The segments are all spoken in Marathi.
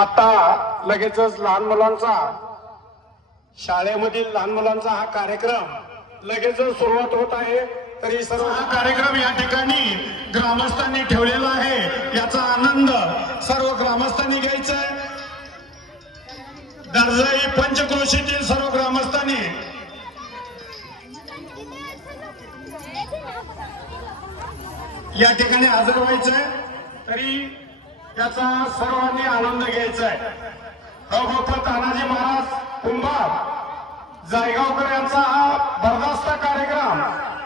आता लगेचच लहान मुलांचा शाळेमधील लहान मुलांचा हा कार्यक्रम लगेचच सुरुवात होत आहे। तरी सर्व हा कार्यक्रम या ठिकाणी ग्रामस्थांनी ठेवलेला आहे, याचा आनंद सर्व ग्रामस्थांनी घ्यायचा आहे। दर्जाई पंचक्रोशीतील सर्व ग्रामस्थांनी या ठिकाणी हजर व्हायचंय, तरी त्याचा सर्वांनी आनंद घ्यायचा आहे। भक्त तानाजी महाराज कुंभार जायगावकर यांचा हा बरदास्त कार्यक्रम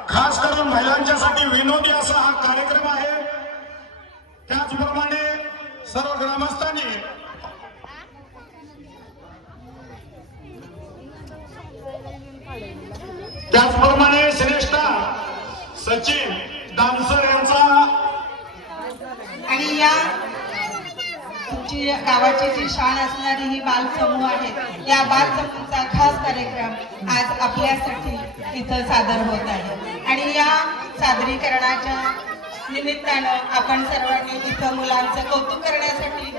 खास करून महिलांच्यासाठी विनोदी असा हा कार्यक्रम आहे। त्याचप्रमाणे सर्व ग्रामस्थांनी श्रेष्ठ सचिन दानसर यांचा आणि या तुमची गावाची जी शान असणारी ही बालसमूह आहे, या बालसमूहाचा खास कार्यक्रम आज आपल्यासाठी इथं सादर होत आहे। आणि या सादरीकरणाच्या निमित्तानं आपण सर्वांनी इथं मुलांचं कौतुक करण्यासाठी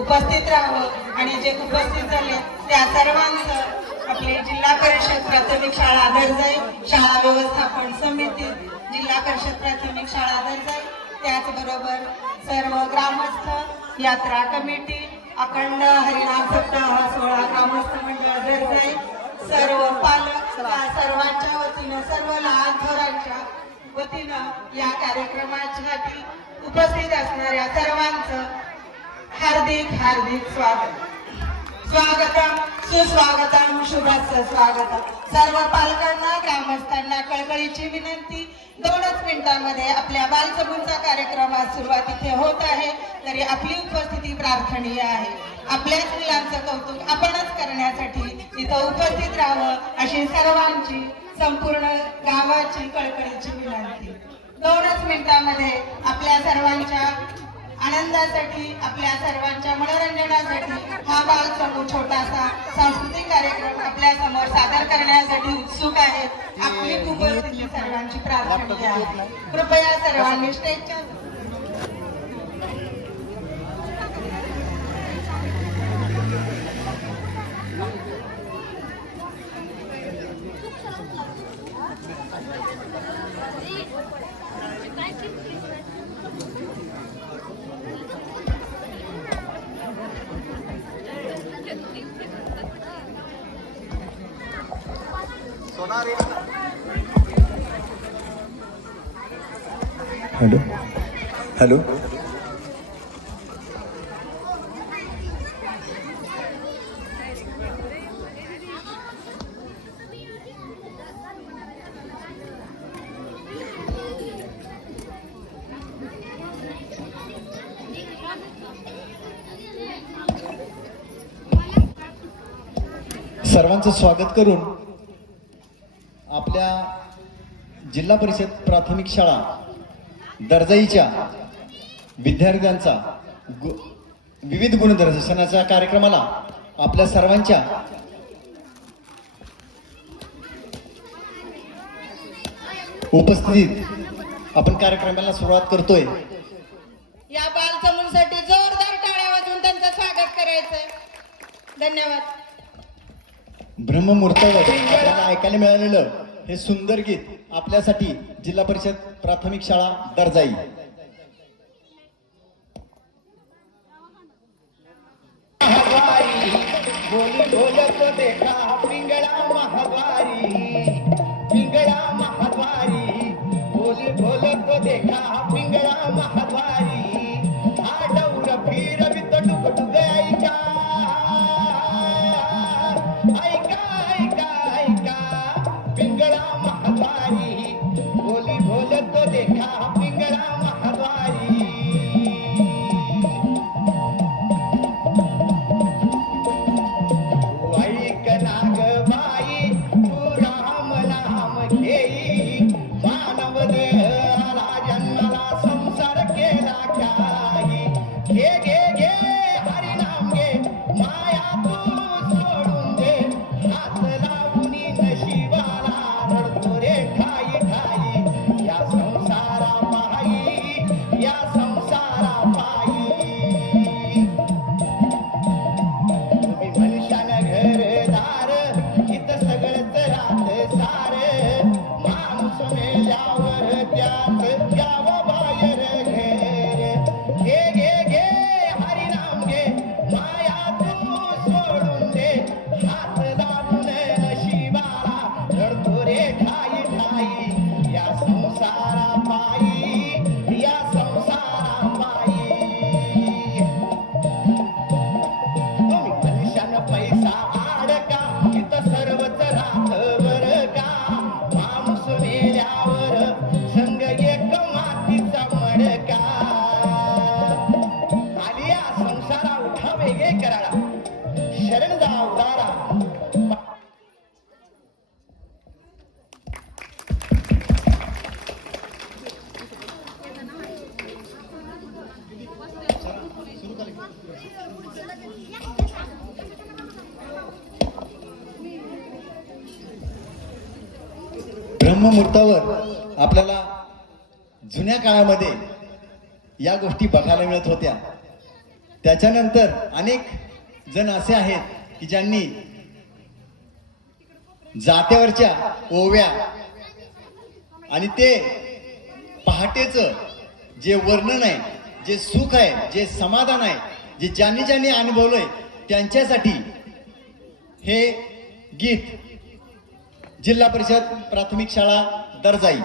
उपस्थित राहावं आणि जे उपस्थित झाले त्या सर्वांचं आपले जिल्हा परिषद प्राथमिक शाळा दर्जाई, शाळा व्यवस्थापन समिती, जिल्हा परिषद प्राथमिक शाळा दर्जाई, त्याचबरोबर सर्व ग्रामस्थ, यात्रा कमिटी, अखंड हरिनाम सप्ताह सोहळा ग्रामस्थ मंडळ दर्जाई, सर्व पालक सर्वांच्या वतीनं, सर्व लहान थोरांच्या वतीनं या कार्यक्रमासाठी उपस्थित असणाऱ्या सर्वांचं हार्दिक हार्दिक स्वागत। स्वागतम, सुस्वागतम, शुभस्य स्वागतम। सर्व पालकांना, ग्रामस्थांना कळकळीची विनंती, 2च मिनिटांमध्ये आपल्या बालसमूहाचा कार्यक्रमास सुरुवात इथे होत आहे, तरी आपली उपस्थिती प्रार्थनीय आहे। आपल्याच मुलांचं कौतुक आपणच करण्यासाठी इथं उपस्थित राहावं अशी सर्वांची, संपूर्ण गावाची कळकळीची विनंती। 2च मिनिटांमध्ये आपल्या सर्वांच्या आनंदासाठी, आपल्या सर्वांच्या मनोरंजनासाठी हा बालसमूह छोटासा सांस्कृतिक कार्यक्रम आपल्या समोर सादर करण्यासाठी उत्सुक आहे। आपली उपस्थिती सर्वांची प्रार्थना आहे। कृपया सर्वांनी स्टेजच्या हॅलो हॅलो सर्वांचं स्वागत करून आपल्या जिल्हा परिषद प्राथमिक शाळा दर्जाईच्या विद्यार्थ्यांचा विविध गुणदर्शनाच्या कार्यक्रमाला आपल्या सर्वांच्या उपस्थितीत आपण कार्यक्रमाला सुरुवात करतोय। या बालसमूहासाठी जोरदार टाळ्या वाजवून त्यांचं स्वागत करायचंय। धन्यवाद। ब्रह्ममुहूर्तावर आपल्याला ऐकायला मिळालेलं हे सुंदर गीत आपल्यासाठी जिल्हा परिषद प्राथमिक शाळा दर्जाई। बोल बोल को देखा पिंगळा महाद्वारी, पिंगळा महाद्वारी, बोल बोल को देखा पिंगळा महाद्वारी, आडौर फिरवित डुबडुब ऐका, ऐका ऐका ऐका पिंगळा महाद्वारी, बोली बोल को देखा पिंगळा महाद्वारी। बारा. ब्रह्ममुहूर्तावर आपल्याला जुन्या काळामध्ये या गोष्टी बघायला मिळत होत्या. त्याच्यानंतर अनेक जण असे आहेत की ज्यांनी जात्यावरच्या ओव्या आणि ते पहाटेचं जे वर्णन आहे, जे सुख आहे, जे समाधान आहे, जे ज्यांनी ज्यांनी अनुभवलंय त्यांच्यासाठी हे गीत जिल्हा परिषद प्राथमिक शाळा दर्जाई.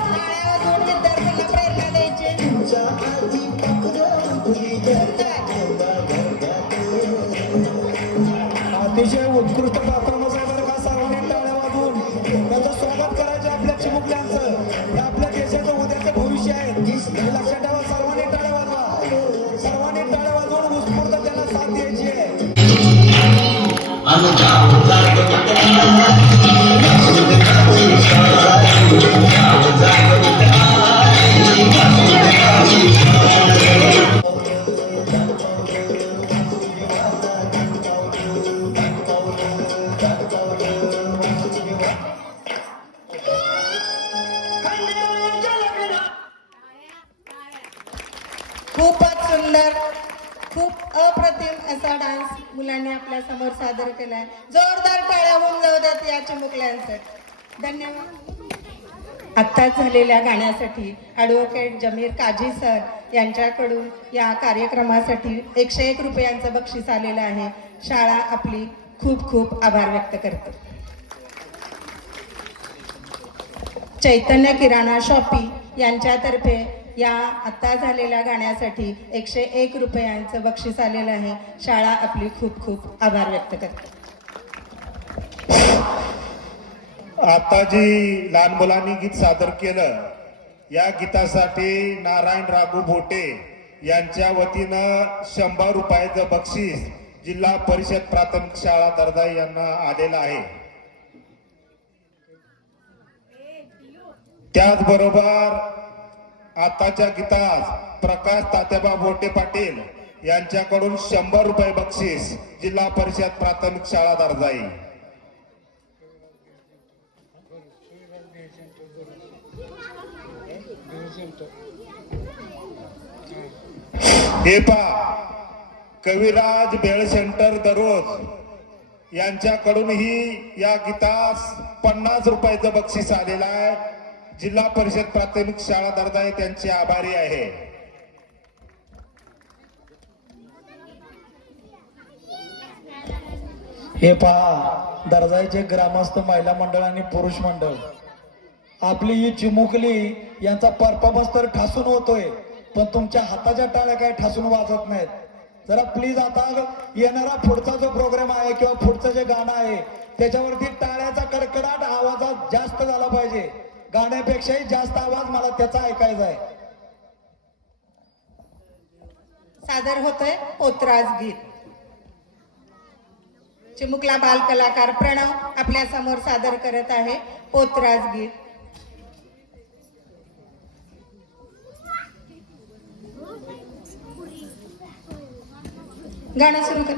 विद्यार्थ्यांना प्रेरणा द्यायची. अतिशय उत्कृष्ट परफॉर्मन्स आहे बरं का. सर्वांनी टाळ्या वाजवून त्याचं स्वागत करायचं आपल्या चिमुकल्यांचं. हे आपल्या देशाचं उद्याचं भविष्य आहे. हे लक्षात ठेवा. सर्वांनी टाळ्या वाजवा. सर्वांनी टाळ्या वाजवून उत्स्फूर्त त्यांना साथ द्यायची आहे. खूपच सुंदर, खूप अप्रतिम असा डान्स मुलांनी आपल्या समोर सादर केलाय. जोरदार टाळ्या होऊन जाऊ देत या चिमुकल्यांसाठी. धन्यवाद. आत्ताच झालेल्या गाण्यासाठी ॲडव्होकेट जमीर काझी सर यांच्याकडून या कार्यक्रमासाठी 101 रुपयांचं बक्षीस आलेलं आहे. शाळा आपली खूप खूप आभार व्यक्त करते. चैतन्य किराणा शॉपी यांच्यातर्फे या आत्ता झालेल्या गाण्यासाठी 101 रुपयांचं बक्षीस आलेलं आहे. शाळा आपली खूप खूप आभार व्यक्त करते. आता जी लहान मुलांनी गीत सादर केलं, या गीतासाठी नारायण राघू भोटे यांच्या वतीनं 100 रुपयाचं बक्षीस जिल्हा परिषद प्राथमिक शाळा दर्दाई यांना आलेलं आहे. त्याचबरोबर आताच्या गीतात प्रकाश तात्याबा भोटे पाटील यांच्याकडून 100 रुपये बक्षीस जिल्हा परिषद प्राथमिक शाळा दर्दाई. हे पहा, कविराज भेळ सेंटर दररोज यांच्याकडूनही या गीतास 50 रुपयाचं बक्षीस आलेलं आहे. जिल्हा परिषद प्राथमिक शाळा दर्दाई त्यांचे आभारी आहे. हे पहा, दर्जाचे ग्रामस्थ महिला मंडळ आणि पुरुष मंडळ, आपली ही चिमुकली यांचा परफॉर्मन्स तर ठासून होतोय, पण तुमच्या हाताच्या टाळ्या काय ठासून वाजत नाहीत. जरा प्लीज आता येणारा पुढचा जो प्रोग्राम आहे किंवा पुढचं जे गाणं आहे त्याच्यावरती टाळ्याचा कडकडाट आवाजात जास्त झाला पाहिजे. गाण्यापेक्षाही जास्त आवाज मला त्याचा ऐकायचा आहे. सादर होतोय पोतराज गीत. चिमुकला बाल कलाकार प्रणव आपल्या समोर सादर करत आहे पोतराज गीत. गाणं सुरू कर.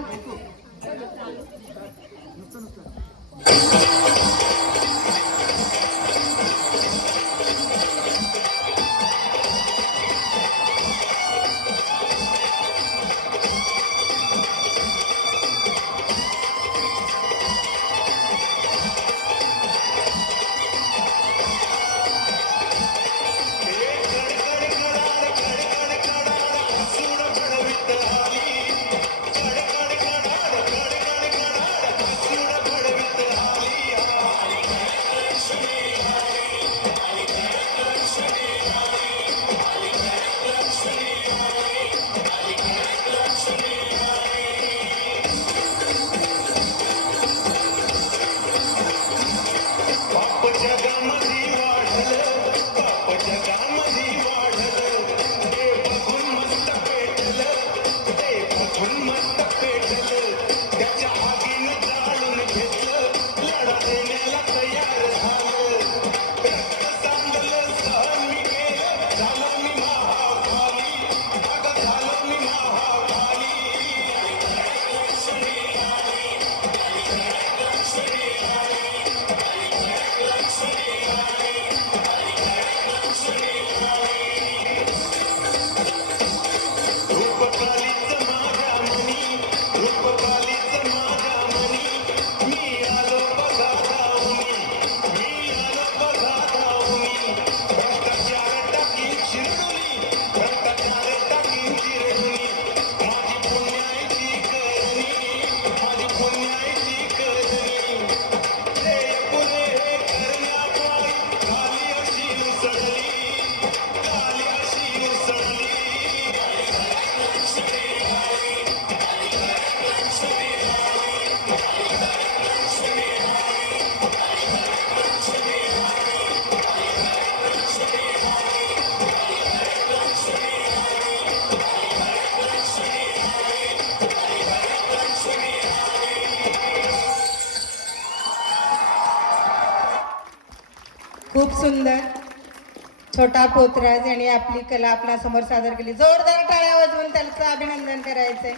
छोटा पोतराज यांनी आपली कला आपल्या समोर सादर केली. जोरदार टाळ्या वाजवून त्यांचं अभिनंदन करायचंय.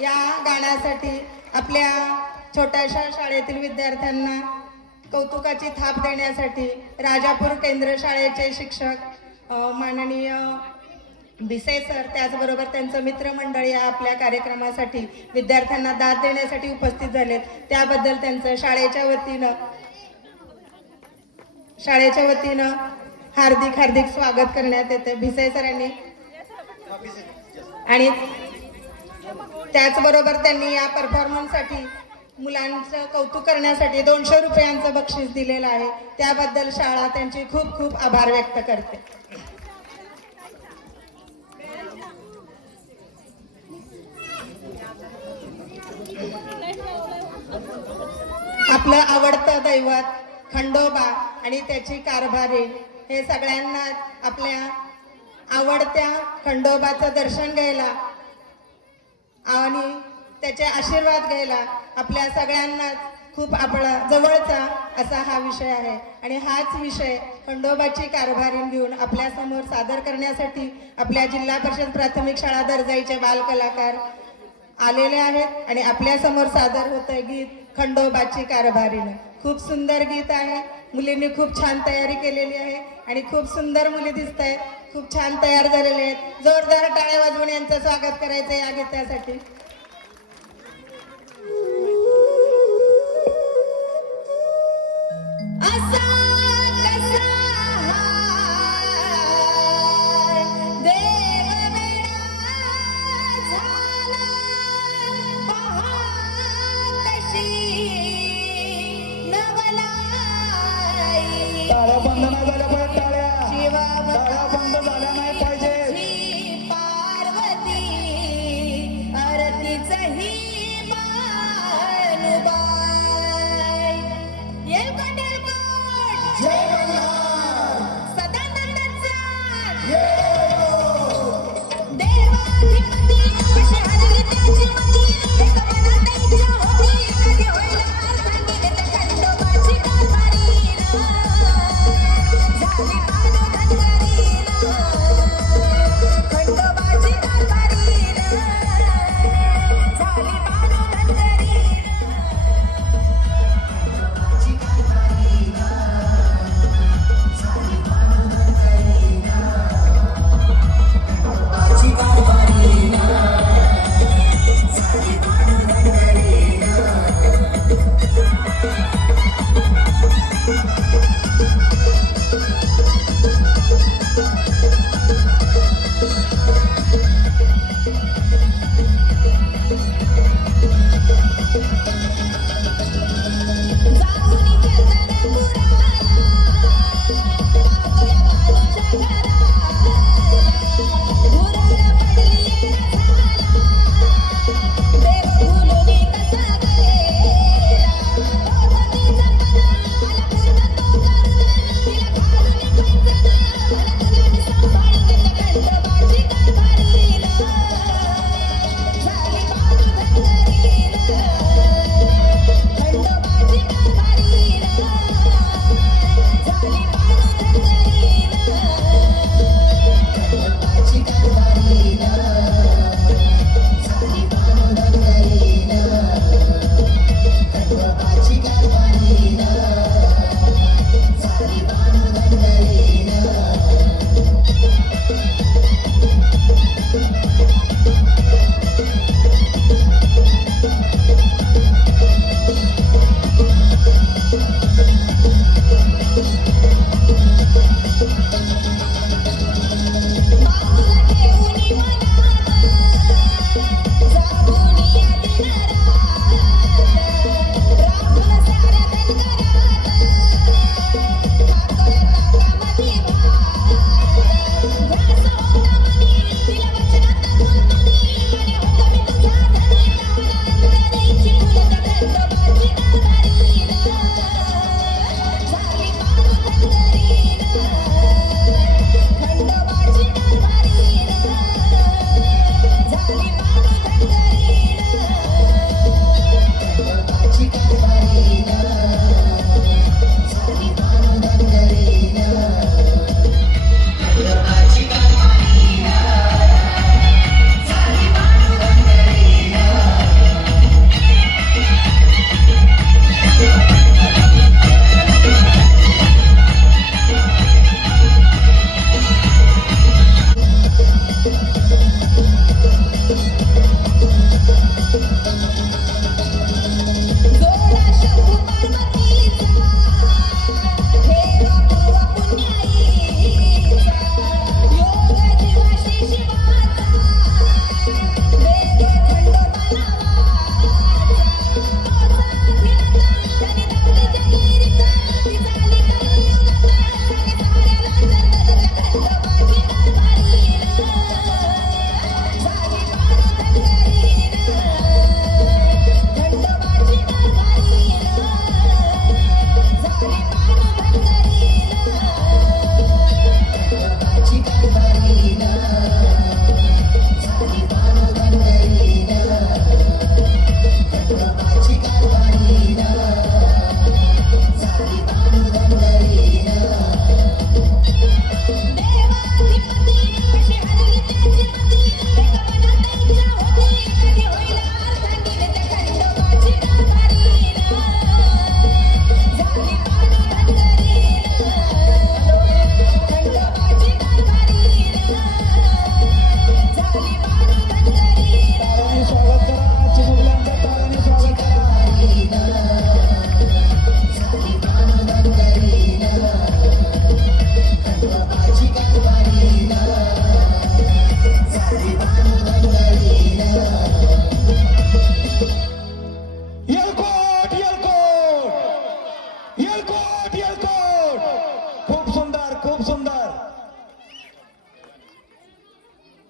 या गाण्यासाठी आपल्या छोट्याशा शाळेतील विद्यार्थ्यांना कौतुकाची थाप देण्यासाठी राजापूर केंद्र शाळेचे शिक्षक माननीय भिसे सर, त्याचबरोबर त्यांचं मित्रमंडळ या आपल्या कार्यक्रमासाठी विद्यार्थ्यांना दाद देण्यासाठी उपस्थित झालेत. त्याबद्दल त्यांचं शाळेच्या वतीनं हार्दिक हार्दिक स्वागत करण्यात येते भिसे सरांनी. आणि त्याचबरोबर त्यांनी या परफॉर्मन्ससाठी मुलांचं कौतुक करण्यासाठी 200 रुपयांचं बक्षीस दिलेलं आहे. त्याबद्दल शाळा त्यांचे खूप खूप आभार व्यक्त करते. आपलं आवडतं दैवत खंडोबा आणि त्याची कारभारी हे सगळ्यांना आपल्या आवडत्या खंडोबाचं दर्शन घ्यायला आणि त्याचे आशीर्वाद घ्यायला आपल्या सगळ्यांना खूप आपला जवळचा असा हा विषय आहे. आणि हाच विषय खंडोबाची कारभारी घेऊन आपल्या समोर सादर करण्यासाठी आपल्या जिल्हा परिषद प्राथमिक शाळा दर्जाईचे बालकलाकार आलेले आहेत. आणि आपल्या समोर सादर होतंय गीत खंडोबाची कारभारीनं. खूप सुंदर गीत आहे. मुलींनी खूप छान तयारी केलेली आहे आणि खूप सुंदर मुली दिसत आहेत, खूप छान तयार झालेले आहेत. जोरदार टाळ्या वाजवून यांचं स्वागत करायचं या गीतासाठी. टाळ्या बंद नाही झाल्या पाहिजे. टाळ्या बंद झाल्या नाही पाहिजे. पार्वती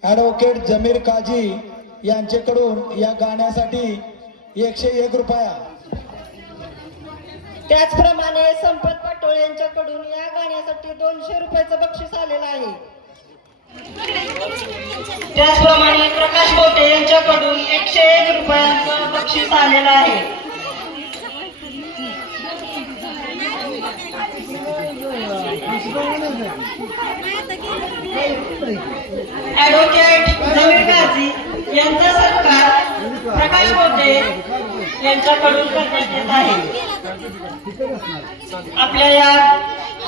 ॲडव्होकेट जमीर काजी यांच्याकडून या गाण्यासाठी 101 रुपया. त्याचप्रमाणे संपत पाटोळे यांच्याकडून या गाण्यासाठी 200 रुपयाचं बक्षीस आलेलं आहे. त्याचप्रमाणे प्रकाश बोटे यांच्याकडून 101 रुपयांचं बक्षीस आलेलं आहे. ॲडव्होकेट जमीर काझी यांचा सत्कार प्रकाश बोटे यांच्याकडून करण्यात येत आहे. आपल्या या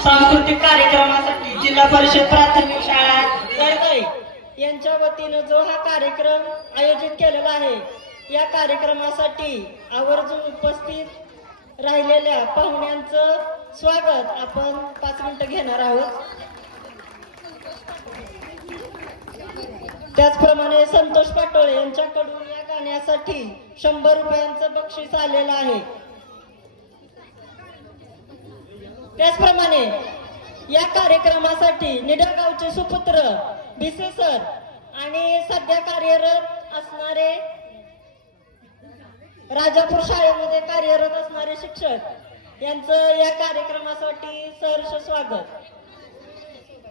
सांस्कृतिक कार्यक्रमासाठी जिल्हा परिषद प्राथमिक शाळा दरगाई यांच्या वतीनं जो हा कार्यक्रम आयोजित केलेला आहे, या कार्यक्रमासाठी आवर्जून उपस्थित राहिलेल्या पाहुण्यांचं स्वागत आपण 5 मिनिटं घेणार आहोत. त्याचप्रमाणे संतोष पाटोळे यांच्याकडून या गाण्यासाठी 100 रुपयांचं बक्षीस आलेलं आहे. त्याचप्रमाणे या कार्यक्रमासाठी निडरगावचे सुपुत्र भिसे सर आणि सध्या कार्यरत असणारे राजापूर शाळेमध्ये कार्यरत असणारे शिक्षक यांचं या कार्यक्रमासाठी सहर्ष स्वागत.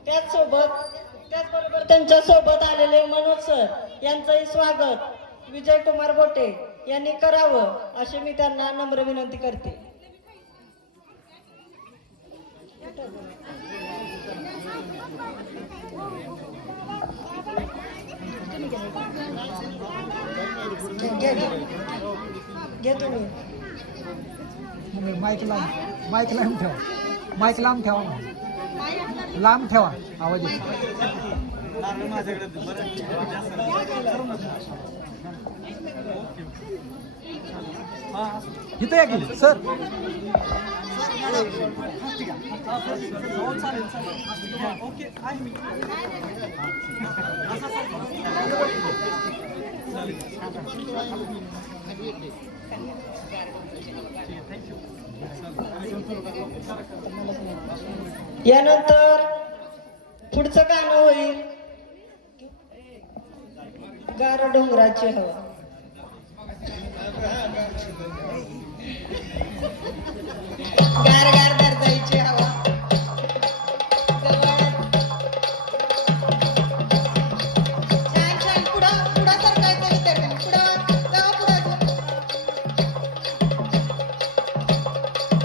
त्याचबरोबर त्यांच्या सोबत आलेले मनोज सर यांचंही स्वागत विजय कुमार बोटे यांनी करावं अशी मी त्यांना नम्र विनंती करते. घे तुम्ही. माईक लांब ठेवा. माईक लांब ठेवा. लांब ठेवा. आवाज येतो. इथं या की सर. यानंतर पुढचं गाणं होईल गार डोंगराची हवा. गार गार दर्जाईची हवा. छान छान. पुढं सरकायचं विद्यार्थ्यांनी. पुढं जावा पुढं. डोंगराची हवा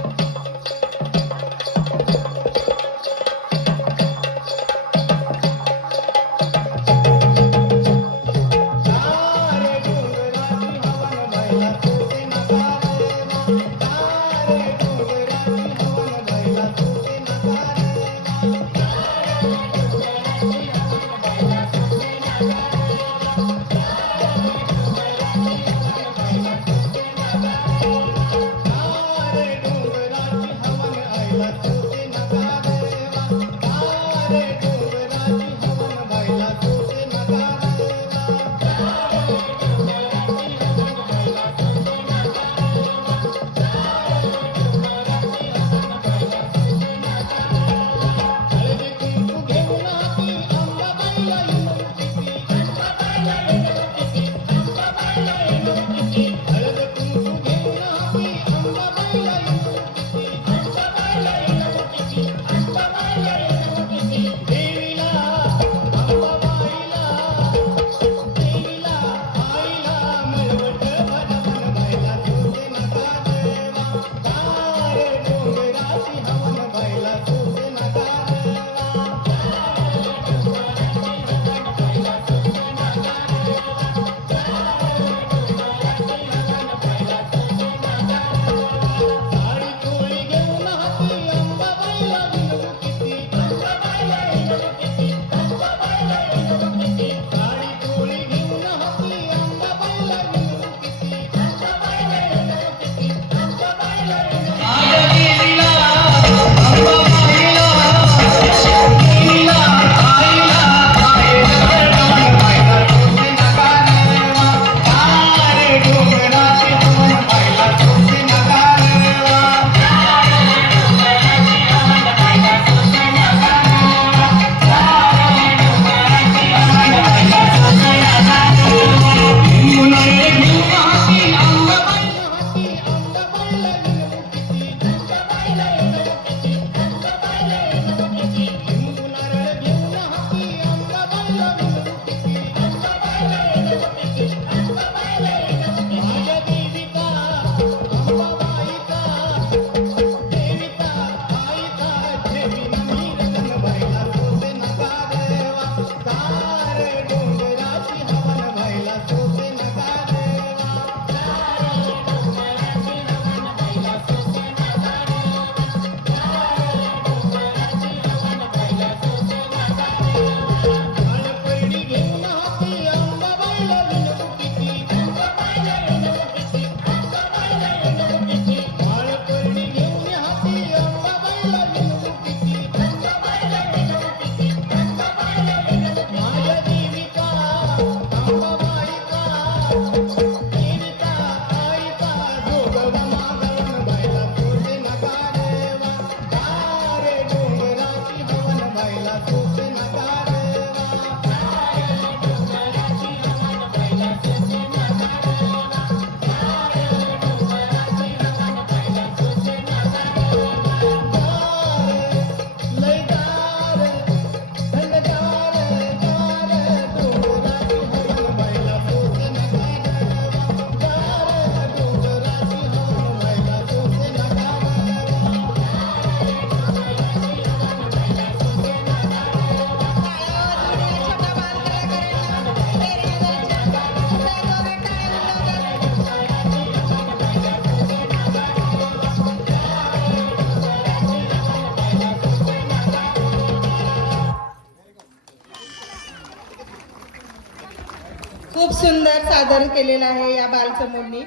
खूप सुंदर सादर केलेलं आहे या बालसमूहनी.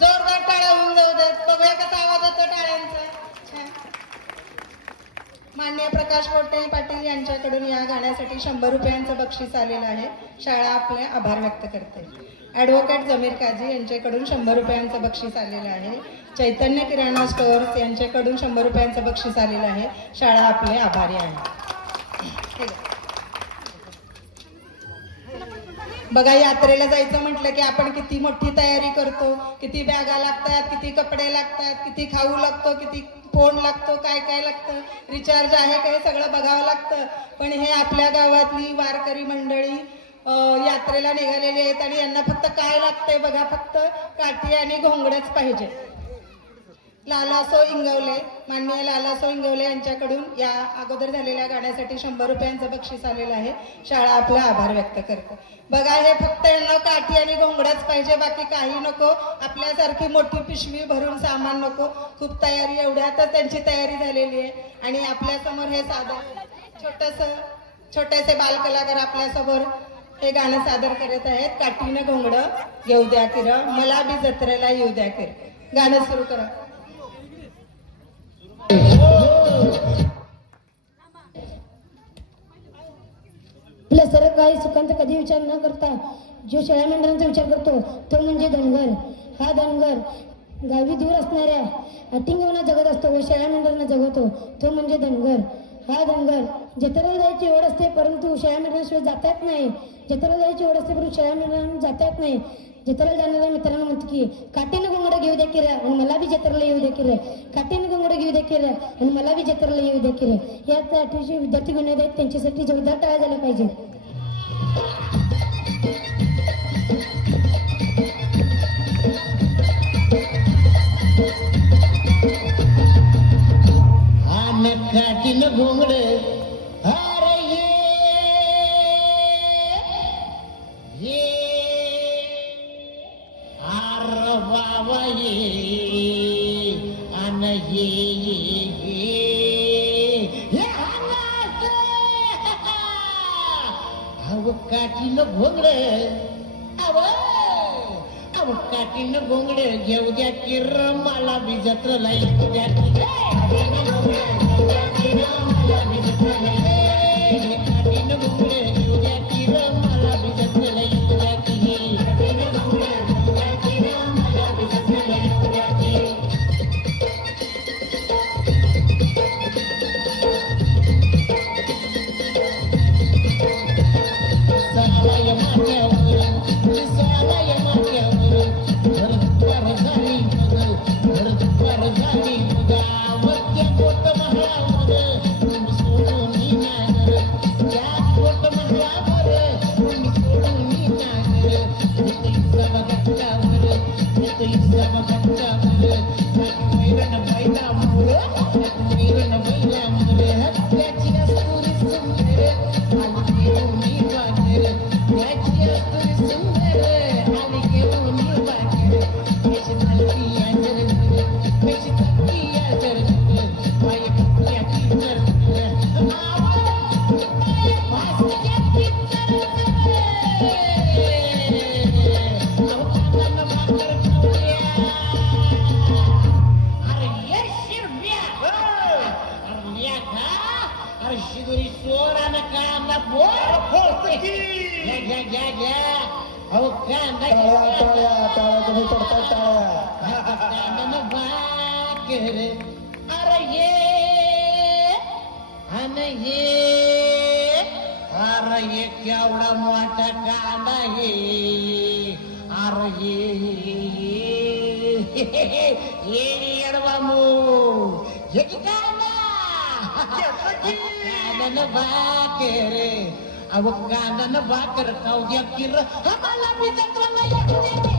जोरदार टाळ्या होऊन जाऊ देत. बघूया कसा आवाज होतो टाळ्यांचा. छान. माननीय प्रकाश कोटे पाटील यांच्याकडून या गाण्यासाठी 100 रुपयांचं बक्षीस आलेलं आहे. शाळा आपले आभार व्यक्त करते. ॲडव्होकेट जमीर काझी यांच्याकडून 100 रुपयांचं बक्षीस आलेलं आहे. चैतन्य किराणा स्टोअर्स यांच्याकडून 100 रुपयांचं बक्षीस आलेलं आहे. शाळा आपले आभारी आहे. ठीक आहे. बघा, यात्रेला जायचं म्हटलं की आपण किती मोठी तयारी करतो. किती बॅगा लागतात, किती कपडे लागतात, किती खाऊ लागतो, किती फोन लागतो, काय काय लागतं, रिचार्ज आहे का, हे सगळं बघावं लागतं. पण हे आपल्या गावातली वारकरी मंडळी यात्रेला निघालेली आहेत आणि यांना फक्त काय लागतंय बघा, फक्त काठी आणि घोंगडच पाहिजे. लालासो इंगवले, माननीय लालासो इंगवले यांच्याकडून या अगोदर झालेल्या गाण्यासाठी 100 रुपयांचं बक्षीस आलेलं आहे. शाळा आपला आभार व्यक्त करते. बघा, हे फक्त यांना काठी आणि घोंगडच पाहिजे, बाकी काही नको. आपल्यासारखी मोठी पिशवी भरून सामान नको. खूप तयारी, एवढ्यातच त्यांची तयारी झालेली आहे. आणि आपल्यासमोर हे सादर छोटेसे बालकलाकार आपल्यासमोर हे गाणं सादर करत आहेत. काठीनं घोंगडं घेऊ द्या किर, मला बी जत्रेला येऊ द्या किर. गाणं सुरू करा. आपल्या सर्व काही सुखांचा कधी विचार न करता जो शेळ्या मेंढरांचा विचार करतो तो म्हणजे धनगर. हा धनगर गावी दूर असणाऱ्या अटिंगवना जगत असतो व शेळ्या मेंढरांना जगवतो तो म्हणजे धनगर. हा धनगर जत्रेला जायची ओढ असते परंतु शेळ्या मेंढरांशिवाय जाता येत नाही. जत्रेला जायची ओढ असते परंतु शेळ्या मेंढरांना जाता येत नाही. जत्रेला जाणाऱ्या मित्रांना म्हणतो की काठीनं घोंगडं घेऊ द्या की रे आणि मला बी जत्रेला येऊ द्या की रे. काठीनं घोंगडं घेऊ द्या की रे आणि मला बी जत्रेला येऊ द्या की रे. यात 8वीचे विद्यार्थी गुन्हेगार आहेत, त्यांच्यासाठी जोरदार टाळ्या झाल्या पाहिजे. काठीनं घोंगड अरे ये अरे बाबा ये अन ये अव काठीनं घोंगड अव काठीनं घोंगड घेऊ द्या की र मला बी जत्रेला येऊ द्या की अरे केवढा मोठा कांदा हे अरे येडवामू हे कांदा कांदानं भाकर अव कांदानं भाकर खाऊ द्या किर आम्हाला बी जत्रेला येऊ दे.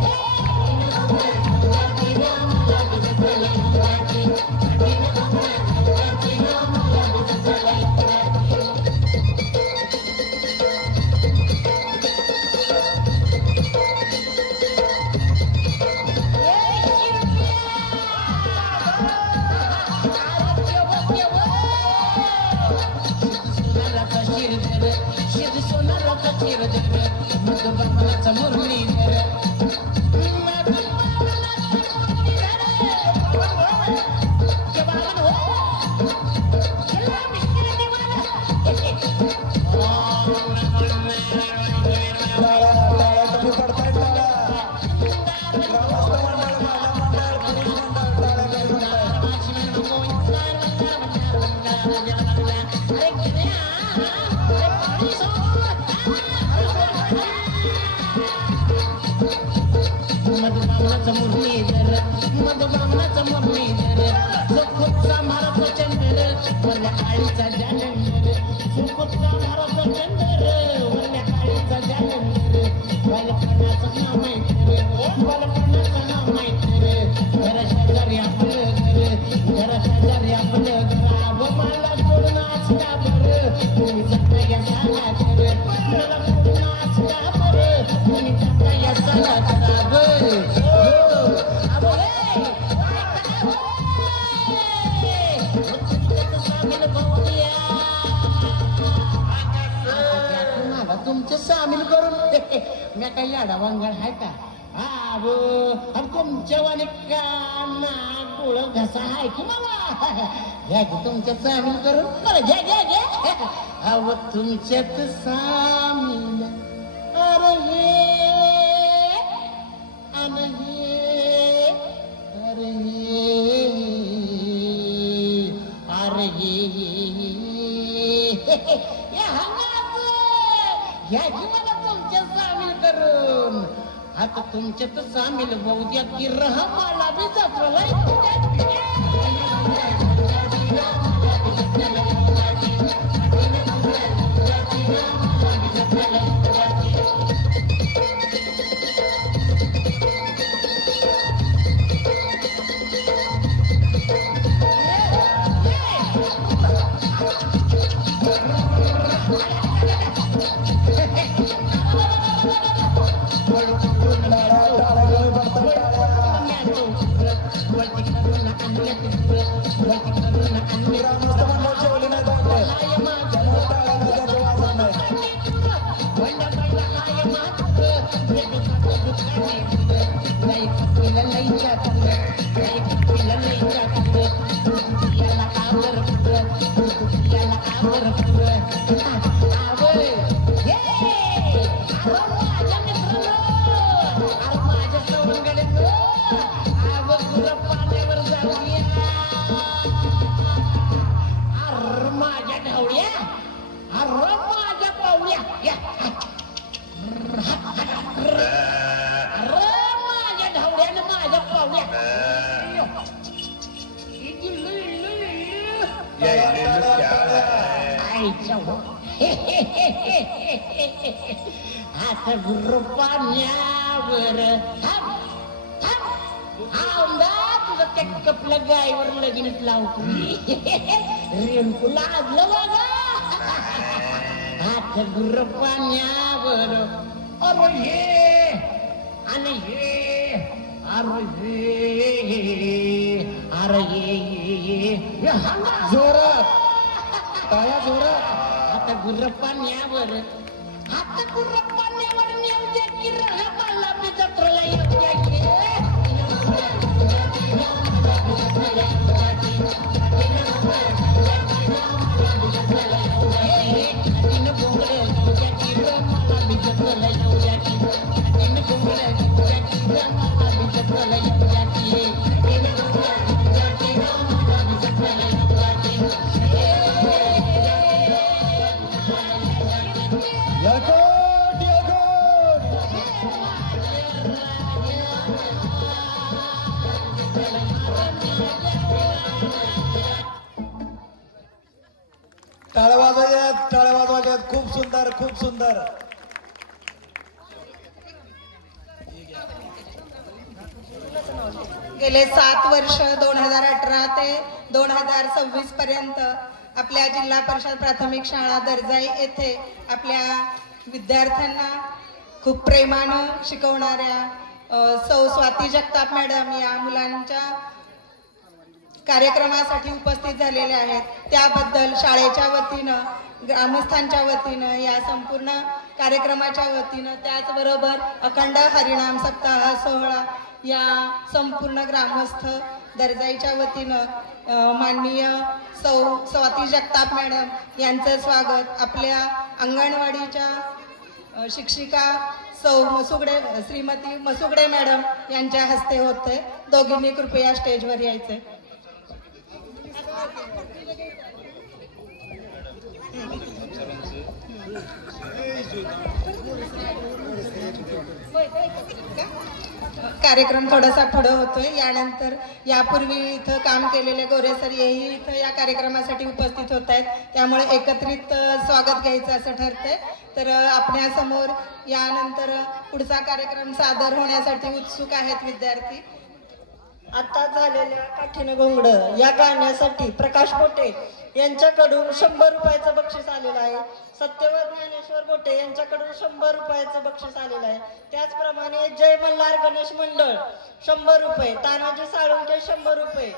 Sonar माराचा चिरधर मधुबाबनाचा मुरलीधर मधुबाबनाचा मुरलीधर मधुबाबनाचा मुरलीधर सुखचा माराचा चंद्र वरल्या काळीचा जालंधर सुखचा माराचा चंद्र वरल्या काळीचा जालंधर बालपणाचं नाव माहिती बालपणाचं नाव माहिती घरा शेजारी आपलं घर घरा शेजारी आपलं घर आव मला सोडून आजका बरं तुम्ही जाता या साला कर मला सोडून आजका बरं तुम्ही जाता या साला तुमचं सामील करून मी काही लाडा वांगड आहे का हा तुमच्या वाणी काना गोळ घसा आहे की मला घ्या की तुमच्या सामील करून बरं घ्या घ्या घ्या अव तुमच्यात सामील अरे हे अरे घ्या की मला तुमच्या सामील करून आता तुमच्यात सामील होऊ द्या की मला बी जातो आता गुरुपाण्यावर तुझं त्या कपल्या गायवर लगीनच लावतो रेणकू लाजलं बघा आता गुरुपाण्यावर अरे हे आणि हे अरे हे जोरात टाळ्या जोरात आता गुरुपाण्यावर आता गुरुपाण्यावर नेऊ द्या की मला मी जत्रेला येऊ द्या की टाळ्या वाजवायच्यात खूप सुंदर खूप सुंदर गेले 7 वर्ष 2018 ते 2026 पर्यंत आपल्या जिल्हा परिषद प्राथमिक शाळा दर्जाई येथे आपल्या विद्यार्थ्यांना खूप प्रेमानं शिकवणाऱ्या सौ स्वाती जगताप मॅडम या मुलांच्या कार्यक्रमासाठी उपस्थित झालेले आहेत. त्याबद्दल शाळेच्या वतीनं ग्रामस्थांच्या वतीनं या संपूर्ण कार्यक्रमाच्या वतीनं त्याचबरोबर अखंड हरिनाम सप्ताह सोहळा या संपूर्ण ग्रामस्थ दर्जाईच्या वतीनं माननीय स्वाती जगताप मॅडम यांचं स्वागत आपल्या अंगणवाडीच्या शिक्षिका श्रीमती मसुगडे मॅडम यांच्या हस्ते होते. दोघींनी कृपया स्टेजवर यायचे. कार्यक्रम थोडासा पुढे होतोय. यानंतर यापूर्वी इथं काम केलेले गोरेसर हेही इथं या कार्यक्रमासाठी उपस्थित होत आहेत. त्यामुळे एकत्रित स्वागत घ्यायचं असं ठरतंय. तर आपल्यासमोर यानंतर पुढचा कार्यक्रम सादर होण्यासाठी उत्सुक आहेत विद्यार्थी. आता झालेल्या काठीनं घोंगड या गाण्यासाठी प्रकाश बोटे यांच्याकडून 100 रुपयाचं बक्षीस आलेलं आहे. सत्यवत ज्ञानेश्वर बोटे यांच्याकडून 100 रुपयाचं बक्षीस आलेलं आहे. त्याचप्रमाणे जय मल्हार गणेश मंडळ 100 रुपये, तानाजी साळुंके 100 रुपये,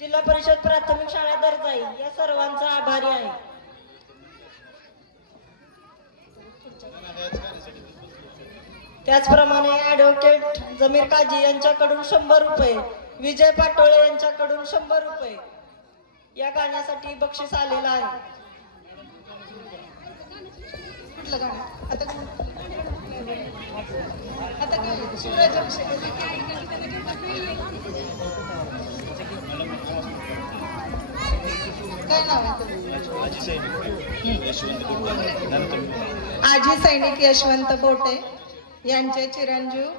जिल्हा परिषद प्राथमिक शाळा दर्जाई या सर्वांचा आभारी आहे. त्याचप्रमाणे ॲडव्होकेट जमीर काजी यांच्याकडून 100 रुपये, विजय पाटोळे यांच्याकडून 100 रुपये या गाण्यासाठी बक्षीस आलेलं आहे. कुठलं गाणं आता काय सूरज काय नाव आहे? आजी सैनिक यशवंत बोटे यांचे चिरंजीव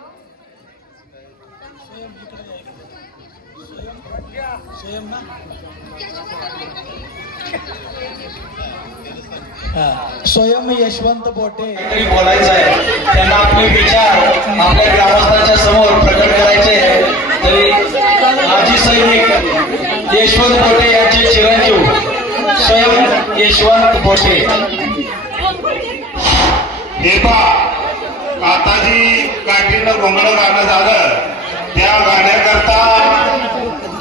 स्वयं यशवंत बोटे तरी बोलायचं आहे, त्यांना आपले विचार आपल्या ग्रामस्थांच्या समोर प्रकट करायचे. तरी माजी सैनिक यशवंत बोटे यांचे चिरंजीव स्वयं यशवंत बोटे. हे पहा, आता जी काठीनं घोंगडं गाणं झालं त्या गाण्याकरता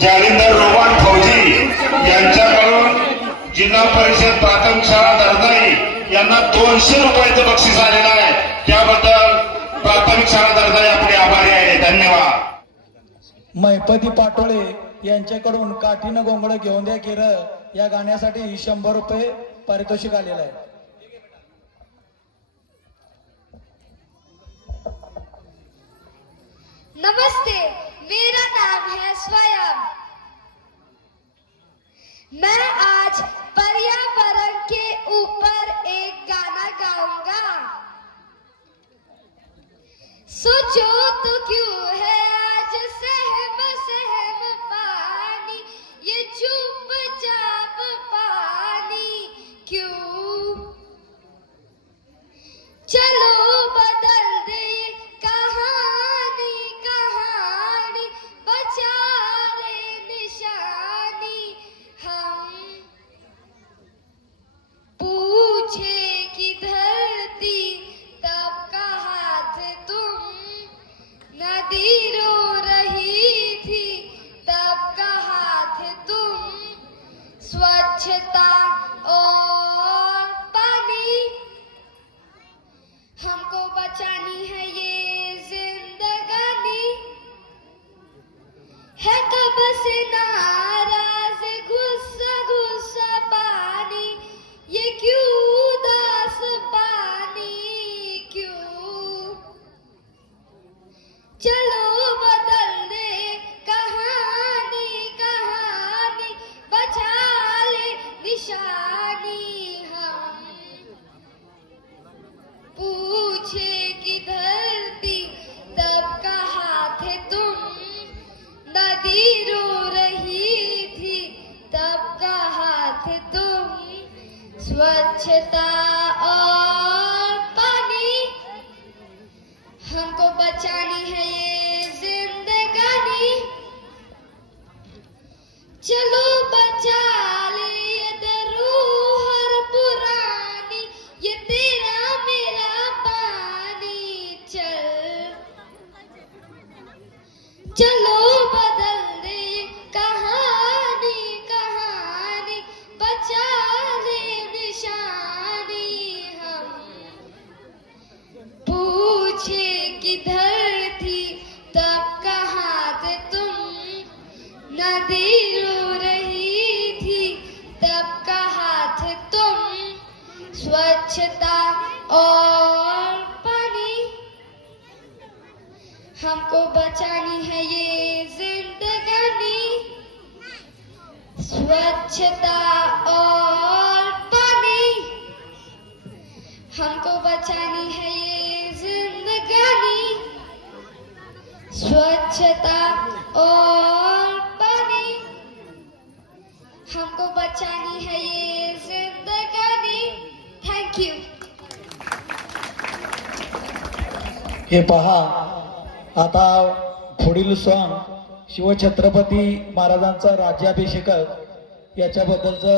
जालिंदर रोमान फौजी यांच्याकडून जिल्हा परिषद प्राथमिक शाळा दर्जाई यांना 200 रुपयाचं बक्षीस आलेलं आहे. त्याबद्दल प्राथमिक शाळा दर्जाई आपले आभारी आहे. धन्यवाद. मैपती पाटोळे यांच्याकडून काठीनं घोंगडं घेऊन द्या केरळ या गाण्यासाठी 100 रुपये पारितोषिक आलेलं आहे. नमस्ते, मेरा नाम है स्वयं. मैं आज पर्यावरण के ऊपर एक गाना गाऊंगा. सोचो तो क्यों है आज सहम सहम पानी, ये चुपचाप पानी क्यों. चलो बदल दे कहानी कहानी, बचा ले निशानी हम. पूछे कि धरती तब कहा थे तुम, नदी रो रही थी तब कहा थे तुम. स्वच्छता और पानी हमको बचानी है ये जिंदगानी. है कब से नाराज गुस्सा गुस्सा पानी, ये क्यों उदास पानी क्यों. चलो बदल दे कहानी कहानी, बचा ले निशानी हम. पूछे कि धरती तब कहा थे तुम, नदी रो रही थी तब कहा थे तुम. स्वच्छता और पानी हमको बचानी है ये जिंदगानी. चलो बचा ले ये धरोहर पुरानी, ये तेरा मेरा पानी. चलो बदल दे कहानी कहानी, बचा ले निशानी. पूछे किधर थी तब कहाँ थे तुम, नदी रो रही थी तब कहाँ थे तुम, स्वच्छता और पानी हमको बचानी है ये जिंदगानी, स्वच्छता और पानी हमको बचानी है ये जिंदगानी, स्वच्छता और पानी हमको बचानी है ये जिंदगानी. Thank you. हे पहा, आता पुढील सॉन्ग शिवछत्रपती महाराजांचा राज्याभिषेक याच्याबद्दलचं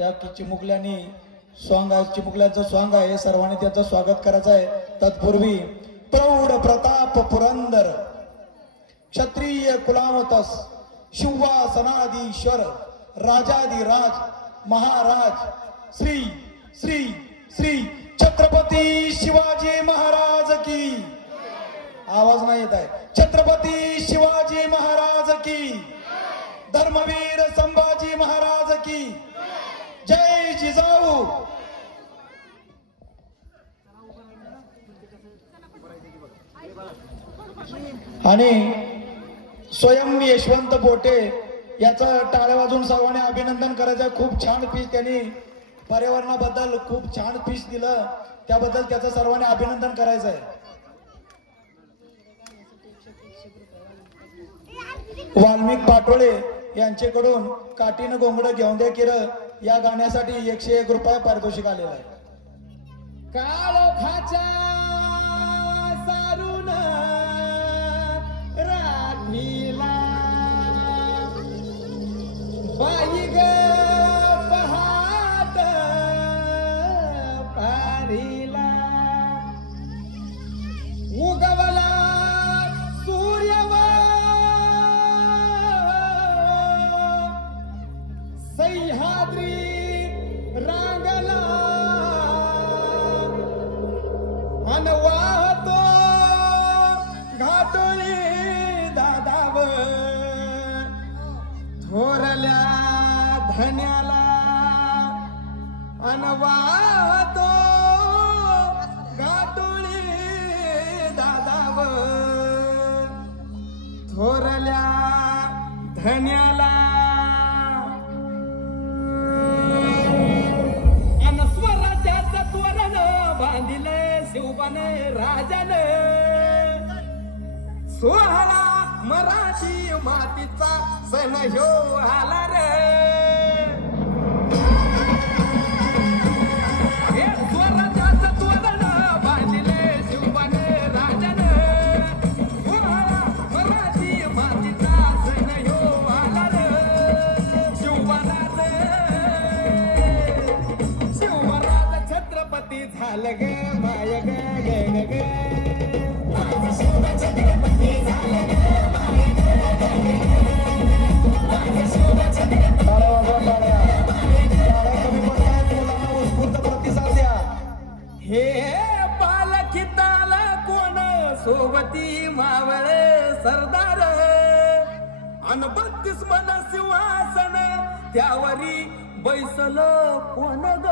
या चिमुकल्यांनी सॉन्ग आहे, चिमुकल्यांचं सॉन्ग आहे. सर्वांनी त्यांचं स्वागत करायचं आहे. तत्पूर्वी प्रौढ प्रताप पुरंदर क्षत्रिय कुलावतस शिवासनाधीश्वर राजाधिराज महाराज श्री श्री श्री छत्रपती शिवाजी महाराज की, आवाज नाही येत आहे, छत्रपती शिवाजी महाराज की, धर्मवीर संभाजी महाराज की जय जिजाऊ. आणि स्वयं यशवंत बोटे याचं टाळ्या वाजून सर्वांनी अभिनंदन करायचं. खूप छान पीस त्यांनी पर्यावरणाबद्दल खूप छान पीस दिलं, त्याबद्दल त्याचं सर्वांनी अभिनंदन करायचं आहे. वाल्मिक पाटोळे यांच्याकडून काठीनं गोंगडं घेऊन द्या किर या गाण्यासाठी 101 रुपये पारितोषिक आलेलं आहे. काळोखाच्या सारून राखीला बाई ग पहाट पारीला, उगवला सूर्यवा सह्याद्री रांगला, अन वाहतो घाटोळी दादाव थोरल्या धन्याला, अन वाहतो घाटोळी दादाव थोरल्या धन्याला, अन स्वराज्याचं तोरण बांधिले शिवबाने राजाने, सोहळा मराठी मातीचा सण ह्यो आला रे. हे स्वराज्याचं तोरण बांधिले शिवबाने राजाने, सोहळा मराठी मातीचा सण ह्यो आला रे. शिवबाने शिवराज छत्रपती झालं ग माय ग ग ग ग. हे पालखीताल कोण सोबती मावळे सरदार, अन 32 मन सिंहासन त्यावरी बैसल कोण ग.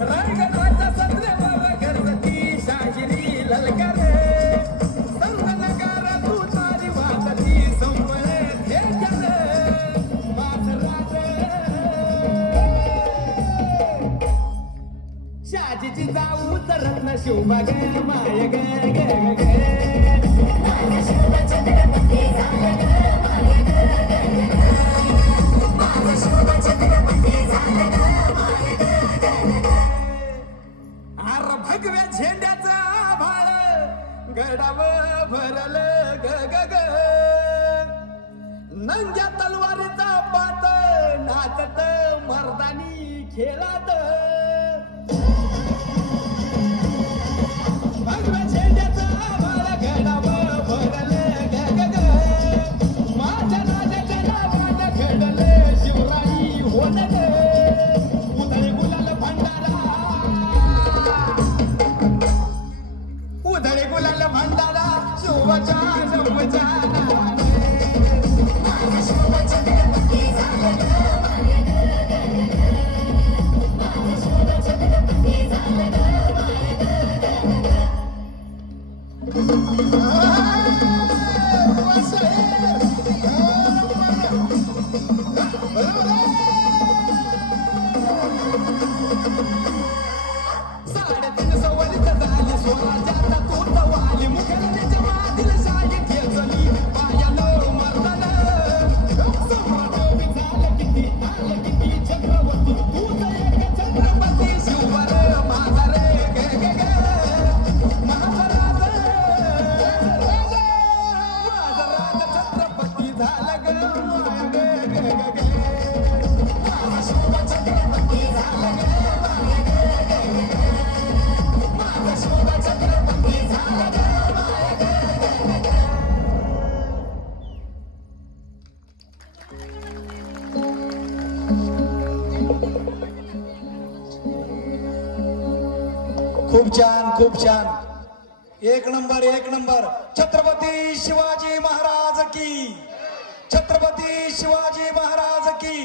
रायगडाच्या सत्रेवर गरजती शाहिरी ललकार, संगनकार तुतारी वाजती संवळे ध्येयन, माझ राज शाजीची जाऊ रत्न शिवबा ग माय ग ग ग. भगव्या झेंड्याचं आभाळ गडाव भरल ग ग ग. नंग्या तलवारीचा पात नाचत मर्दानी खेळात, भगव्या झेंड्याचं आभाळ गडाव भरल ग ग ग. माझ्या राजाच्या नावानं घडलं शिवराई होण ग. उधळी गुलाल भंडारा खूप छान खूप छान. एक नंबर एक नंबर. छत्रपती शिवाजी महाराज की. छत्रपती शिवाजी महाराज की.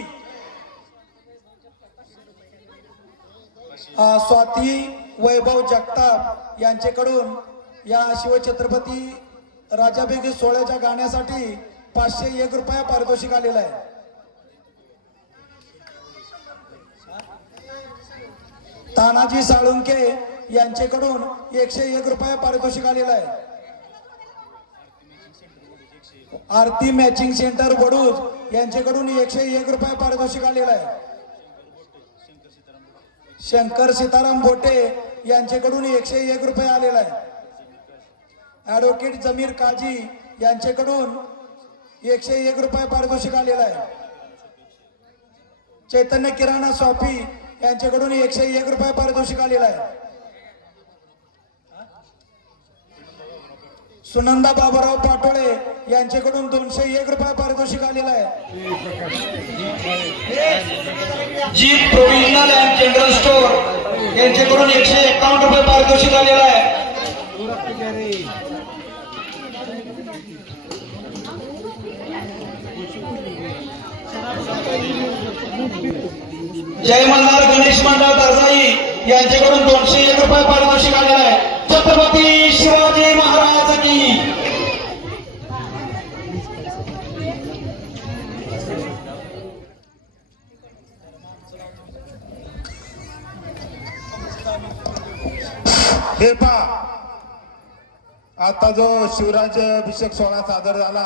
स्वाती वैभव जगताप यांच्याकडून या शिवछत्रपती राजाबेगी सोहळ्याच्या गाण्यासाठी 501 रुपये पारितोषिक आलेलं आहे. तानाजी साळुंके यांच्याकडून 101 रुपये पारितोषिक आलेलं आहे. आरती मॅचिंग सेंटर वडूज यांच्याकडून 101 रुपये पारितोषिक आलेलं आहे. शंकर सीताराम बोटे यांच्याकडून 101 रुपये आलेला आहे. ऍडव्होकेट जमीर काजी यांच्याकडून 101 रुपये पारितोषिक आलेला आहे. चैतन्य किराणा शॉपी यांच्याकडून 101 रुपये पारितोषिक आलेला आहे. सुनंदा बाबूराव पाटोळे यांच्याकडून 201 रुपये पारितोषिक आलेलं आहे. जीत प्रोव्हिजनल अँड जनरल स्टोअर यांच्याकडून 151 रुपये पारितोषिक आलेलं आहे. जय मल्हार गणेश मंडळ दर्जाई यांच्याकडून 201 रुपये पारितोषिक आलेलं आहे. छत्रपती शिवाजी महाराज की. हे पहा, आता जो शिवराज अभिषेक सोहळा सादर झाला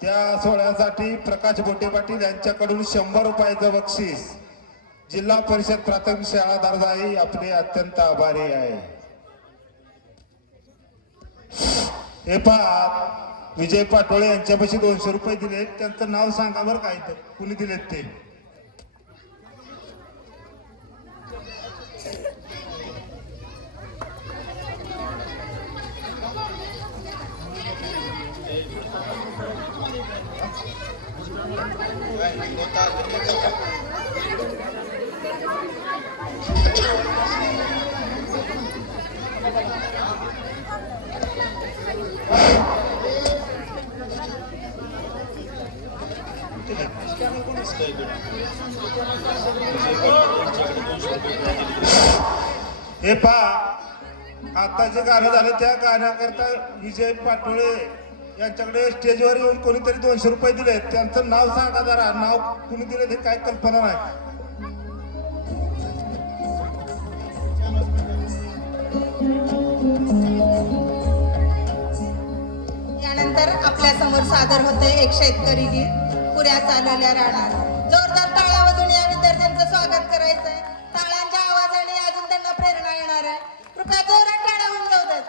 त्या सोहळ्यासाठी प्रकाश बोटे पाटील यांच्याकडून 100 रुपयाचं बक्षीस. जिल्हा परिषद प्राथमिक शाळा दर्जाई आपले अत्यंत आभारी आहे. हे पहा, विजय पाटोळे यांच्यापाशी 200 रुपये दिलेत. त्यांचं नाव सांगा बरं काय तर कुणी दिलेत ते. हे पहा, आता जे गाणं झालं त्या गाण्याकरता विजय पाटोळे यांच्याकडे स्टेजवर येऊन कोणीतरी 200 रुपये दिले. त्यांचं नाव सांगा जरा. नाव कुणी दिले ते काय कल्पना नाही. यानंतर आपल्या समोर सादर होते एक शेतकरी गीत पुऱ्या चालवल्या राहणार. जोरदार टाळ्या वाजवून या विद्यार्थ्यांचं स्वागत करायचंय. टाळ्यांच्या आवाजाने अजून त्यांना प्रेरणा येणार आहे. कृपया जोरात टाळ्या होऊन जाऊ देत.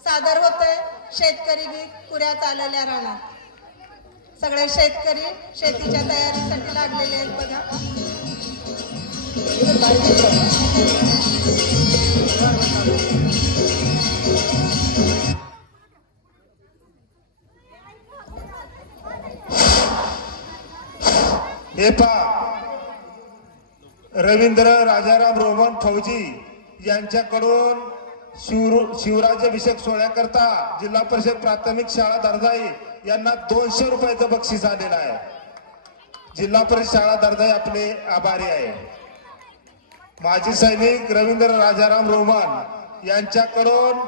सादर होतंय शेतकरी गीत पुऱ्या चालवल्या राहणार. सगळे शेतकरी शेतीच्या तयारीसाठी लागलेले आहेत बघा. हे पहा, रवींद्र राजाराम रोमन फौजी यांच्याकडून शिवराज अभिषेक सोहळ्याकरता जिल्हा परिषद प्राथमिक शाळा दर्जाई यांना 200 रुपयाचं बक्षीस आलेलं आहे. जिल्हा परिषद शाळा दर्जाई आपले आभारी आहे. माजी सैनिक रवींद्र राजाराम रोमन यांच्याकडून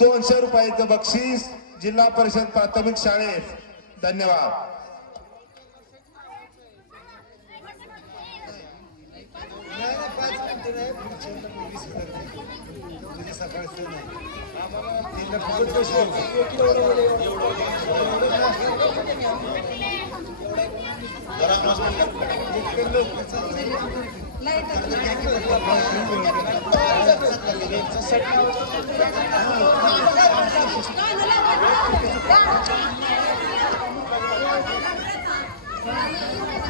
200 रुपयाचं बक्षीस जिल्हा परिषद प्राथमिक शाळेत. धन्यवाद.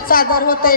सादर होते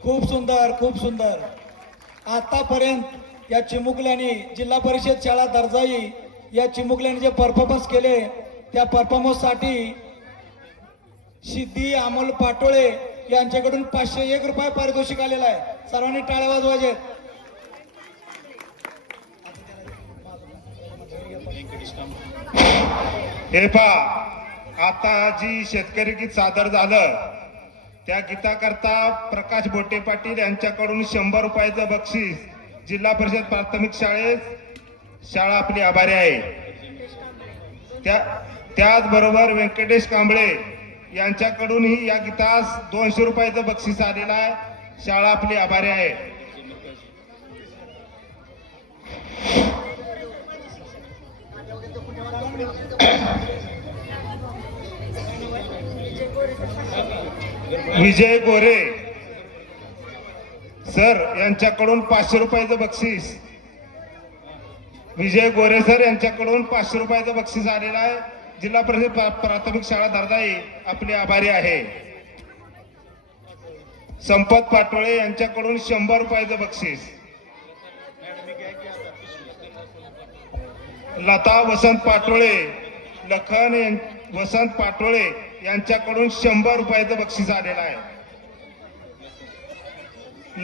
खूप सुंदर, खूप सुंदर. आतापर्यंत या चिमुकल्यांनी जिल्हा परिषद शाळा दर्जाई या चिमुकल्यांनी जे परफॉर्मन्स केले त्या परफॉर्मन्ससाठी सिद्धी अमोल पाटोळे यांच्याकडून 501 रुपये पारितोषिक आलेलं आहे. सर्वांनी टाळ्या वाजवायचे. हे पहा, आता जी शेतकरी गीत सादर झालं त्या गीताकरता प्रकाश बोटे पाटील यांच्याकडून 100 रुपयाचं बक्षीस जिल्हा परिषद प्राथमिक शाळा आपली आभारी आहे. त्याचबरोबर व्यंकटेश कांबळे यांच्याकडूनही या गीतास 200 रुपयाचं बक्षीस आलेलं आहे. शाळा आपली आभारी आहे. विजय गोरे सर यांच्याकडून 500 रुपयाचं बक्षीस. विजय गोरे सर यांच्याकडून 500 रुपयाचं बक्षीस आलेलं आहे. जिल्हा परिषद प्राथमिक शाळा दर्जाई आपले आभारी आहे. संपत पाटोळे यांच्याकडून 100 रुपयाचं बक्षीस. लता वसंत पाटोळे, लखन वसंत पाटोळे यांच्याकडून 100 रुपयाचं बक्षीस आलेलं आहे.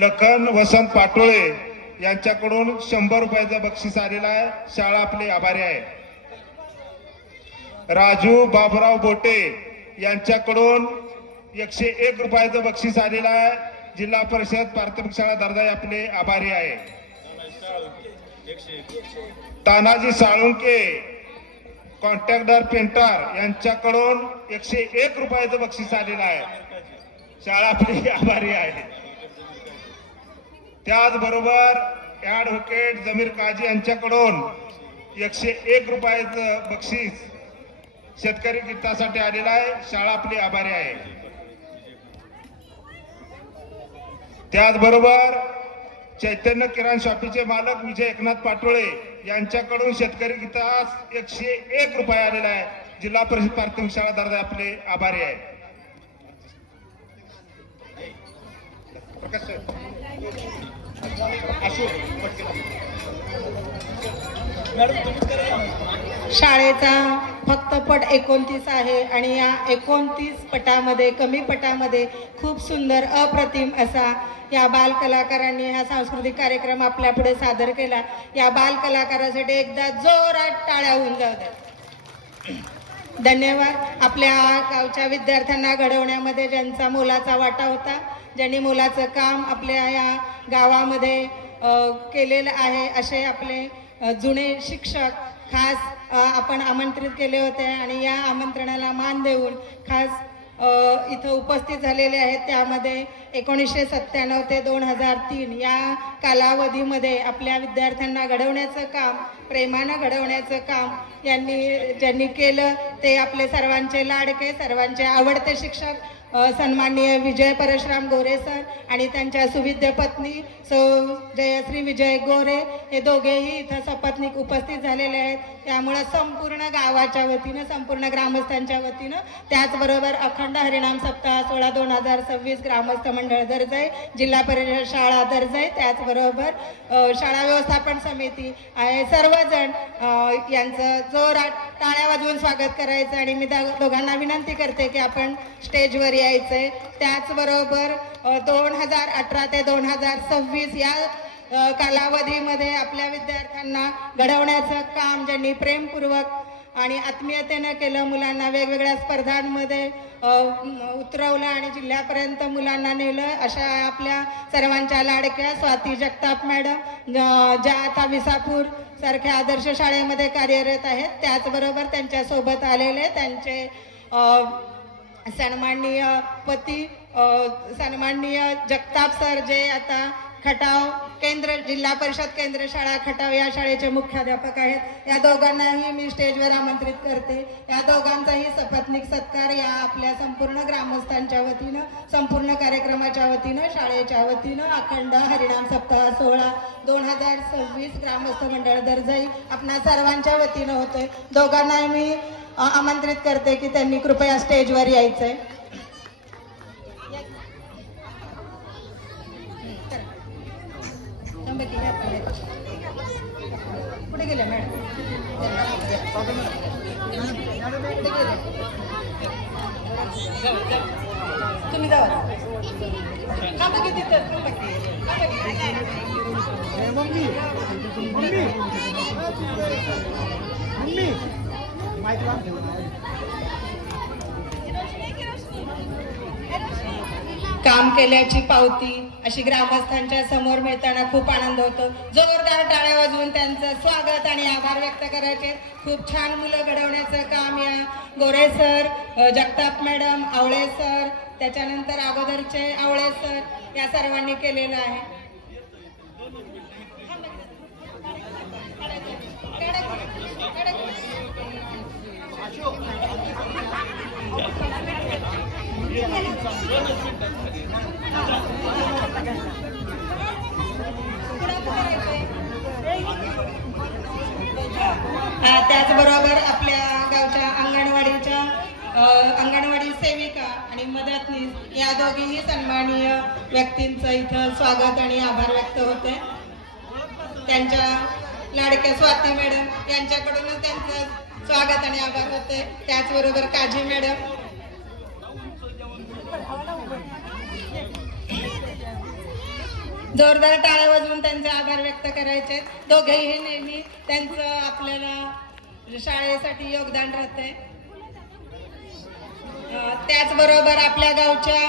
लखन वसंत पाटोळे यांच्याकडून 100 रुपयाचं बक्षीस आलेलं आहे. शाळा आपले आभारी आहे. राजू बाबुराव बोटे यांच्याकडून 101 रुपयाचं बक्षीस आलेलं आहे. जिल्हा परिषद प्राथमिक शाळा दर्जा आपले आभारी आहे. तानाजी साळुंके कॉन्ट्रॅक्टर पेंटर यांच्याकडून 101 रुपयाचं बक्षीस आलेलं आहे. शाळा आपली आभारी आहे. त्याचबरोबर ऍडव्होकेट जमीर काजी यांच्याकडून 101 रुपयाचं बक्षीस शेतकरी गीतासाठी आलेलं आहे. शाळा आपली आभारी आहे. त्याचबरोबर चैतन्य किराणा शॉपीचे मालक विजय एकनाथ पाटोळे यांच्याकडून शेतकरी गीतास 101 रुपये आलेला आहे. जिल्हा परिषद प्राथमिक शाळा दर्जा आपले आभारी आहे. शाळेचा फक्त पट 29 आहे आणि या 29 पटामध्ये कमी पटामध्ये खूप सुंदर अप्रतिम असा या बाल कलाकारांनी हा सांस्कृतिक कार्यक्रम आपल्या पुढे सादर केला. या बाल कलाकारासाठी एकदा जोरात टाळ्या होऊन जाऊ द्या. धन्यवाद. आपल्या गावच्या विद्यार्थ्यांना घडवण्यामध्ये ज्यांचा मोलाचा वाटा होता, ज्यांनी मोलाचं काम आपल्या या गावामध्ये केलेलं आहे, असे आपले जुने शिक्षक खास आपण आमंत्रित केले होते आणि या आमंत्रणाला मान देऊन खास इथं उपस्थित झालेले आहेत. त्यामध्ये 1997 ते 2003 या कालावधीमध्ये आपल्या विद्यार्थ्यांना घडवण्याचं काम, प्रेमानं घडवण्याचं काम ज्यांनी केलं ते आपले सर्वांचे लाडके, सर्वांचे आवडते शिक्षक सन्माननीय विजय परशुराम गोरे सर आणि त्यांच्या सुविद्य पत्नी सौ जयश्री विजय गोरे हे दोघेही इथं सपत्नीक उपस्थित झालेले आहेत. त्यामुळं संपूर्ण गावाच्या वतीनं, संपूर्ण ग्रामस्थांच्या वतीनं, त्याचबरोबर अखंड हरिनाम सप्ताह 16/2026 ग्रामस्थ मंडळ दर्जाई, जिल्हा परिषद शाळा दर्जाई, त्याचबरोबर शाळा व्यवस्थापन समिती आहे, सर्वजण यांचं जोरात टाळ्या वाजवून स्वागत करायचं. आणि मी दोघांना विनंती करते की आपण स्टेजवर या. यायचंय. त्याचबरोबर 2018 ते 2026 या कालावधीमध्ये आपल्या विद्यार्थ्यांना घडवण्याचं काम ज्यांनी प्रेमपूर्वक आणि आत्मीयतेनं केलं, मुलांना वेगवेगळ्या स्पर्धांमध्ये उतरवलं आणि जिल्ह्यापर्यंत मुलांना नेलं, अशा आपल्या सर्वांच्या लाडक्या स्वाती जगताप मॅडम ज्या आता विसापूर सारख्या आदर्श शाळेमध्ये कार्यरत आहेत. त्याचबरोबर त्यांच्यासोबत आलेले त्यांचे सन्माननीय पती सन्माननीय जगताप सर जे आता खटाव जिल्हा परिषद केंद्र शाळा खटाव या शाळेचे मुख्याध्यापक आहेत. या दोघांनाही मी स्टेजवर आमंत्रित करते. या दोघांचाही सपत्नीक सत्कार या आपल्या संपूर्ण ग्रामस्थांच्या वतीनं, संपूर्ण कार्यक्रमाच्या वतीनं, शाळेच्या वतीनं अखंड हरिनाम सप्ताह सोहळा 2026 ग्रामस्थ मंडळ दर्जाई आपणा सर्वांच्या वतीनं होतोय. दोघांनाही मी आमंत्रित करते की त्यांनी कृपया स्टेजवर यायचंय. पुढे गेल्या मॅडम. तुम्ही जावा. थांबा की तिथं. काम केल्याची पावती अशी ग्रामस्थांच्या समोर मिळताना खूप आनंद होतो. जोरदार टाळ्या वाजवून त्यांचं स्वागत आणि आभार व्यक्त करायचे. खूप छान मुलं घडवण्याचं काम या गोरे सर, जगताप मॅडम, आवळे सर, त्याच्यानंतर अगोदरचे आवळे सर या सर्वांनी केलेलं आहे. त्याचबरोबर आपल्या गावच्या अंगणवाडी सेविका आणि मदतनीस या दोघीही सन्माननीय व्यक्तींचं इथं स्वागत आणि आभार व्यक्त होते. त्यांच्या लाडक्या स्वाती मॅडम यांच्याकडूनच त्यांचं स्वागत आणि आभार होते. त्याचबरोबर काजी मॅडम, जोरदार टाळ्या वाजवून त्यांचे आभार व्यक्त करायचे. दोघेही नेहमी त्यांचं आपल्याला शाळेसाठी योगदान राहते. त्याचबरोबर आपल्या गावच्या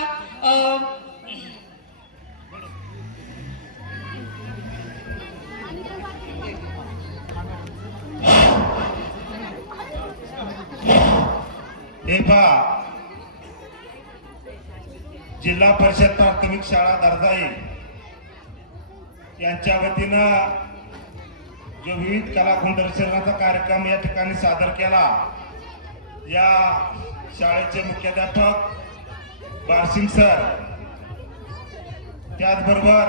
जिल्हा परिषद प्राथमिक शाळा दर्जाई यांच्या वतीनं जो विविध कला गुणदर्शनाचा कार्यक्रम या ठिकाणी सादर केला, या शाळेचे मुख्याध्यापक बारसिंग सर, त्याचबरोबर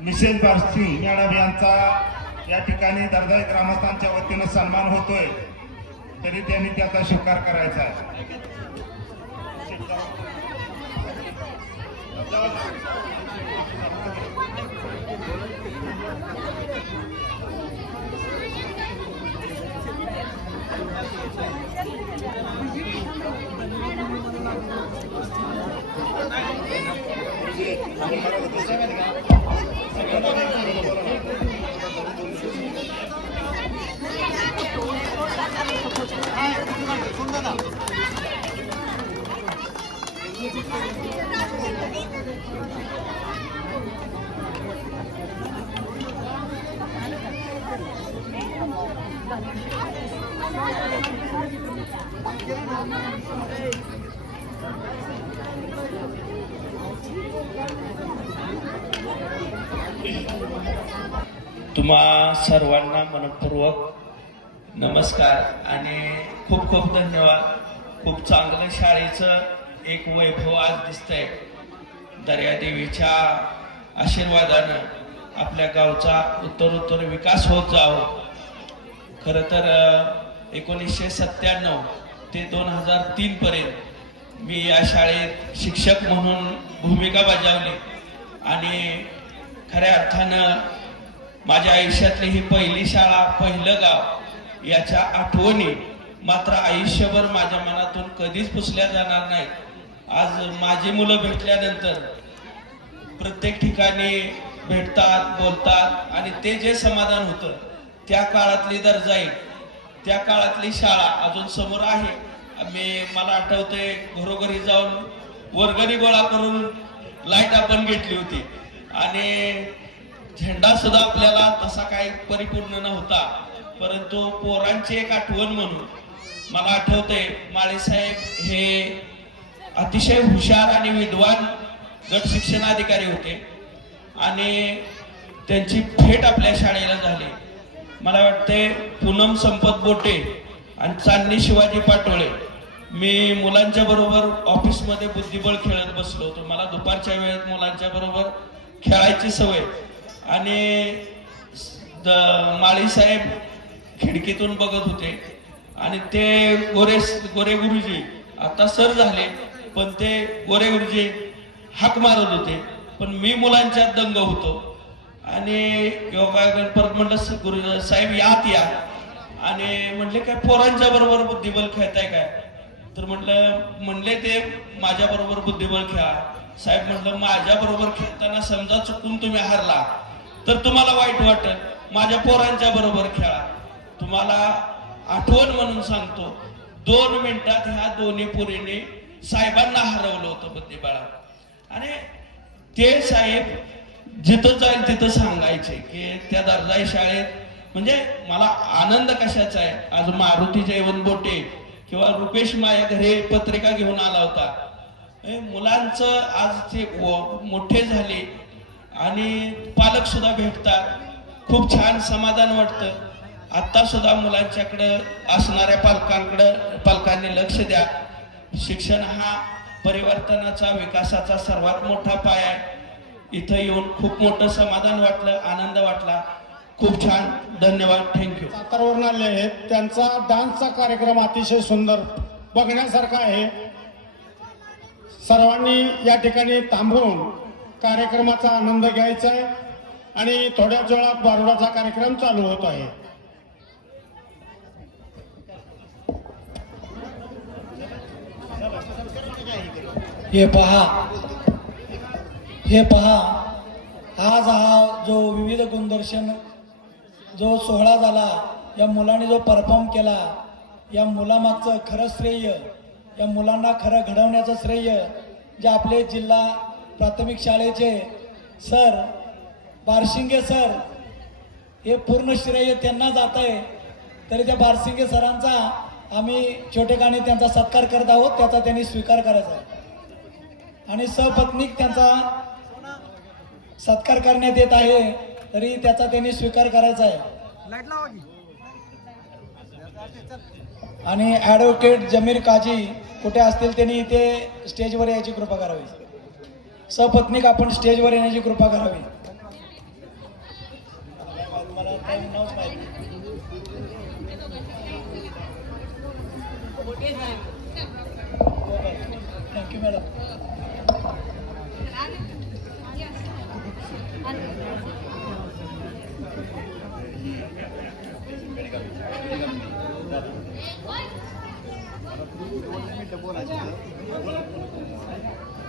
मिसेस बारसिंग मॅडम यांचा या ठिकाणी दर्जाई ग्रामस्थांच्या वतीनं सन्मान होतोय, तरी त्यांनी त्याचा स्वीकार करायचा आहे. तुम्हा सर्वांना मनपूर्वक नमस्कार आणि खूप खूप धन्यवाद. खूप चांगलं शाळेचं एक वैभव आज दिसतंय. दर्यादेवीच्या आशीर्वादानं आपल्या गावचा उत्तरोत्तर विकास होत जावं. खरं तर 1997 ते 2003 पर्यंत मी या शाळेत शिक्षक म्हणून भूमिका बजावली आणि खऱ्या अर्थानं माझ्या आयुष्यातली ही पहिली शाळा, पहिलं गाव याच्या आठवणी मात्र आयुष्यभर माझ्या मनातून कधीच पुसल्या जाणार नाहीत. आज माझी मुलं भेटल्यानंतर प्रत्येक ठिकाणी भेटतात, बोलतात आणि ते जे समाधान होतं त्या काळातली दर्जाई, त्या काळातली शाळा अजून समोर आहे. मला आठवतंय घरोघरी जाऊन वर्गणी गोळा करून लाईट आपण घेतली होती आणि झेंडा सुद्धा आपल्याला तसा काही परिपूर्ण नव्हता, परंतु पोरांची एक आठवण म्हणून मला आठवतंय माळेसाहेब हे अतिशय हुशार आणि विद्वान गट शिक्षणाधिकारी होते आणि त्यांची भेट आपल्या शाळेला झाली. मला वाटते पूनम संपत बोटे आणि चांदणी शिवाजी पाटोळे. मी मुलांच्या बरोबर ऑफिसमध्ये बुद्धिबळ खेळत बसलो होतो. मला दुपारच्या वेळेत मुलांच्या बरोबर खेळायची सवय आणि माळीसाहेब खिडकीतून बघत होते आणि ते गोरे गुरुजी आता सर झाले, पण ते गोरे गुरुजी हाक मारत होते, पण मी मुलांच्यात दंग होतो आणि योगायोगाने परत म्हटलं गुरु साहेब यात या आणि म्हटले काय पोरांच्या बरोबर बुद्धिबळ खेळताय काय, तर म्हणले ते माझ्या बरोबर बुद्धिबळ खेळा. साहेब म्हटलं माझ्या बरोबर खेळताना समजा चुकून तुम्ही हारला तर तुम्हाला वाईट वाटेल, माझ्या पोरांच्या बरोबर खेळा. तुम्हाला आठवण म्हणून सांगतो 2 मिनिटात ह्या दोन्ही पोरीने साहेबांना हरवलं होतं बुद्धिबळात आणि ते साहेब जिथं जाईल तिथं सांगायचे की त्या दर्जाई शाळेत म्हणजे मला आनंद कशाचा आहे. आज मारुती जयवंत बोटे किंवा रुपेश माया घरी पत्रिका घेऊन आला होता. मुलांचं आज ते मोठे झाले आणि पालक सुद्धा भेटतात, खूप छान समाधान वाटतं. आता सुद्धा मुलांच्याकडं असणाऱ्या पालकांनी लक्ष द्या. शिक्षण हा परिवर्तनाचा विकासाचा सर्वात मोठा पाया आहे. इथं येऊन खूप मोठं समाधान वाटलं, आनंद वाटला. खूप छान, धन्यवाद, थँक्यू. सातारवरून आले आहेत, त्यांचा डान्सचा कार्यक्रम अतिशय सुंदर बघण्यासारखा आहे. सर्वांनी या ठिकाणी थांबून कार्यक्रमाचा आनंद घ्यायचा आहे आणि थोड्याच वेळात बारुडाचा कार्यक्रम चालू होत आहे. हे पहा आज हा जो विविध गुणदर्शन जो सोहळा झाला, या मुलाने जो परफॉर्म केला, या मुलामागचं खरं श्रेय, या मुलांना खरं घडवण्याचं श्रेय जे आपले जिल्हा प्राथमिक शाळेचे सर बारशिंगे सर, हे पूर्ण श्रेय त्यांना जात आहे. तरी त्या बारशिंगे सरांचा आम्ही छोटेखानी त्यांचा सत्कार करत आहोत, त्याचा त्यांनी स्वीकार करायचा आहे आणि सपत्नीक त्यांचा सत्कार करण्यात येत आहे, तरी त्याचा त्यांनी स्वीकार करायचा आहे. आणि ॲडव्होकेट जमीर काजी कुठे असतील त्यांनी इथे स्टेजवर यायची कृपा करावी. सपत्नीक आपण स्टेजवर येण्याची कृपा करावी. Thank you madam.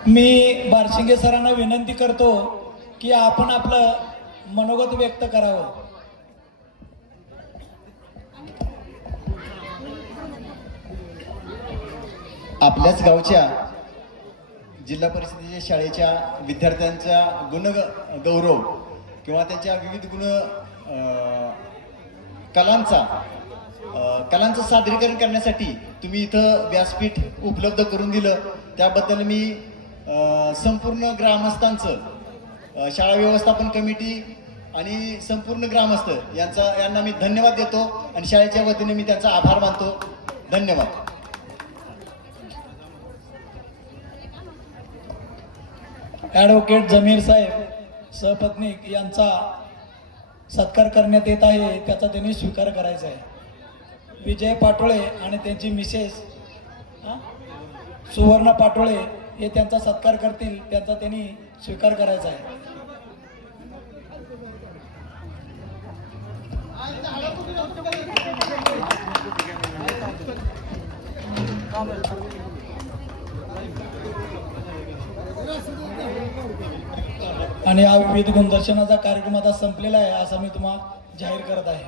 मी बारशिंगे सरांना विनंती करतो की आपण आपलं मनोगत व्यक्त करावं. आपल्याच गावच्या जिल्हा परिषदेच्या शाळेच्या विद्यार्थ्यांचा गौरव किंवा त्यांच्या विविध कलांचं सादरीकरण करण्यासाठी तुम्ही इथं व्यासपीठ उपलब्ध करून दिलं, त्याबद्दल मी संपूर्ण ग्रामस्थांचं, शाळा व्यवस्थापन कमिटी आणि संपूर्ण ग्रामस्थ यांना मी धन्यवाद देतो आणि शाळेच्या वतीने मी त्यांचा आभार मानतो. धन्यवाद. ॲडव्होकेट जमीर साहेब सपत्नीक यांचा सत्कार करण्यात येत आहे, त्याचा त्यांनी स्वीकार करायचा आहे. विजय पाटोळे आणि त्यांची मिसेस सुवर्ण पाटोळे हे त्यांचा सत्कार करतील, त्यांचा त्यांनी स्वीकार करायचा आहे. आणि हा विविध गुणदर्शनाचा कार्यक्रम आता संपलेला आहे असं मी तुम्हाला जाहीर करत आहे.